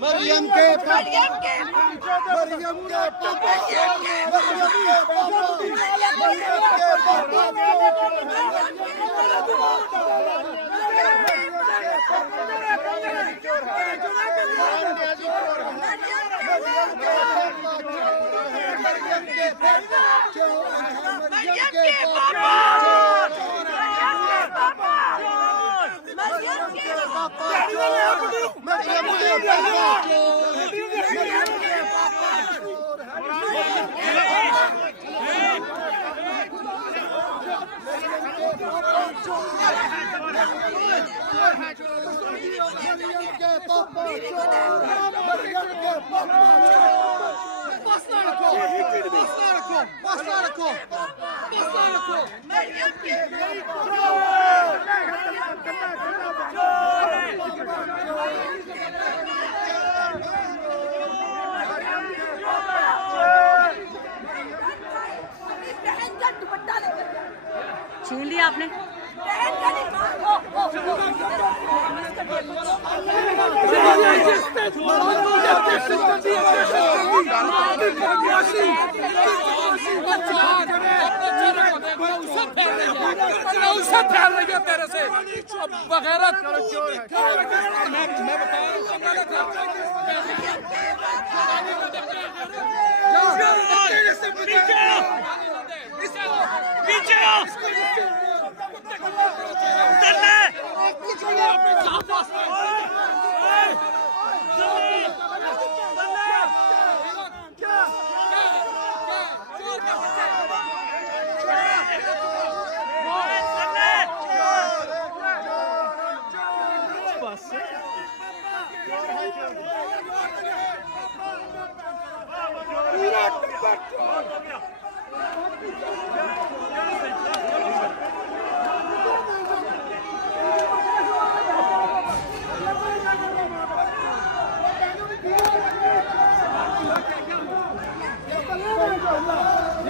मरियम के छीन लिया आपने। तेरे से वगैरह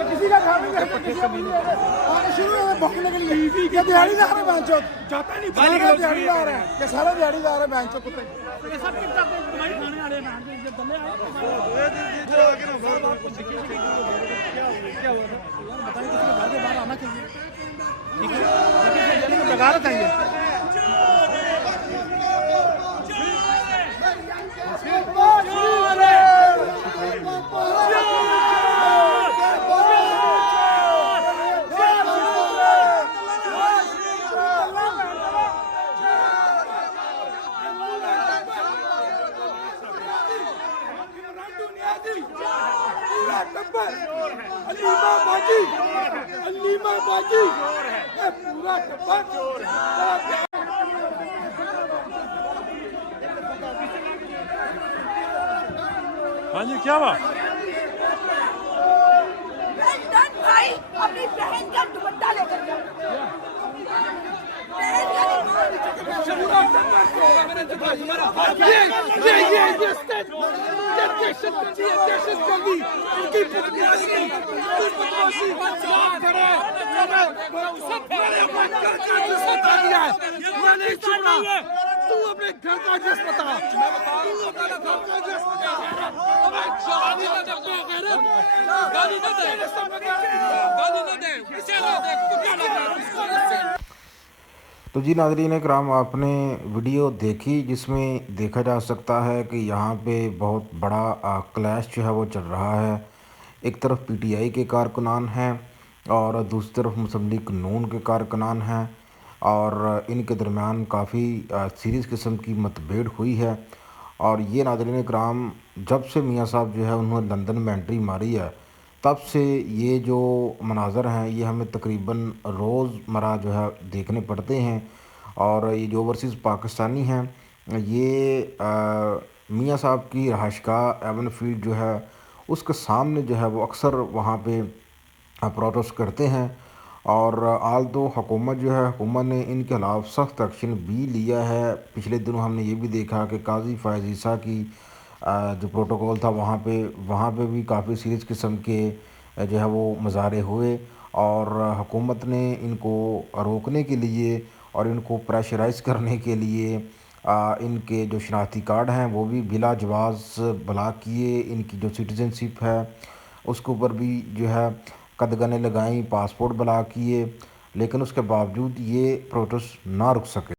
किसी का खाने शुरू भोगने के लिए दिहाड़ीदार है बैंक जाता नहीं दिहाड़ीदार है ये सारा दिहाड़ीदार है बैंक कुत्ते बाहर आना चाहिए बगारत है ये अलीमा बाजी पूरा टब्बर हाँ जी क्या हुआ? भाई अपनी बहन का दुपट्टा लेकर तू अपने घर का एड्रेस बता तो जी नाज़रीन इकराम, आपने वीडियो देखी जिसमें देखा जा सकता है कि यहाँ पे बहुत बड़ा क्लैश जो है वो चल रहा है। एक तरफ पीटीआई के कारकुनान हैं और दूसरी तरफ मुस्लिम लीग नून के कारकुनान हैं और इनके दरमियान काफ़ी सीरियस किस्म की मतभेड़ हुई है। और ये नाज़रीन इकराम जब से मियाँ साहब जो है उन्होंने लंदन में एंट्री मारी है, तब से ये जो मनाज़र हैं ये हमें तकरीबन रोज़मर्रा जो है देखने पड़ते हैं। और ये जो ओवरसीज़ पाकिस्तानी हैं ये मियाँ साहब की रहायशगाह एवन फील्ड जो है उसके सामने जो है वो अक्सर वहाँ पे प्रोटेस्ट करते हैं। और आल तो हुकूमत जो है हुकूमत ने इनके खिलाफ़ सख्त एक्शन भी लिया है। पिछले दिनों हमने ये भी देखा कि काजी फ़ायज़ ईसा की जो प्रोटोकॉल था वहाँ पे भी काफ़ी सीरियस किस्म के जो है वो मुज़ाहरे हुए। और हुकूमत ने इनको रोकने के लिए और इनको प्रेशराइज़ करने के लिए इनके जो शनाख्ती कार्ड हैं वो भी बिला जवाज़ ब्लॉक किए। इनकी जो सिटीज़नशिप है उसके ऊपर भी जो है कदगने लगाई, पासपोर्ट ब्लॉक किए, लेकिन उसके बावजूद ये प्रोटेस्ट ना रुक सके।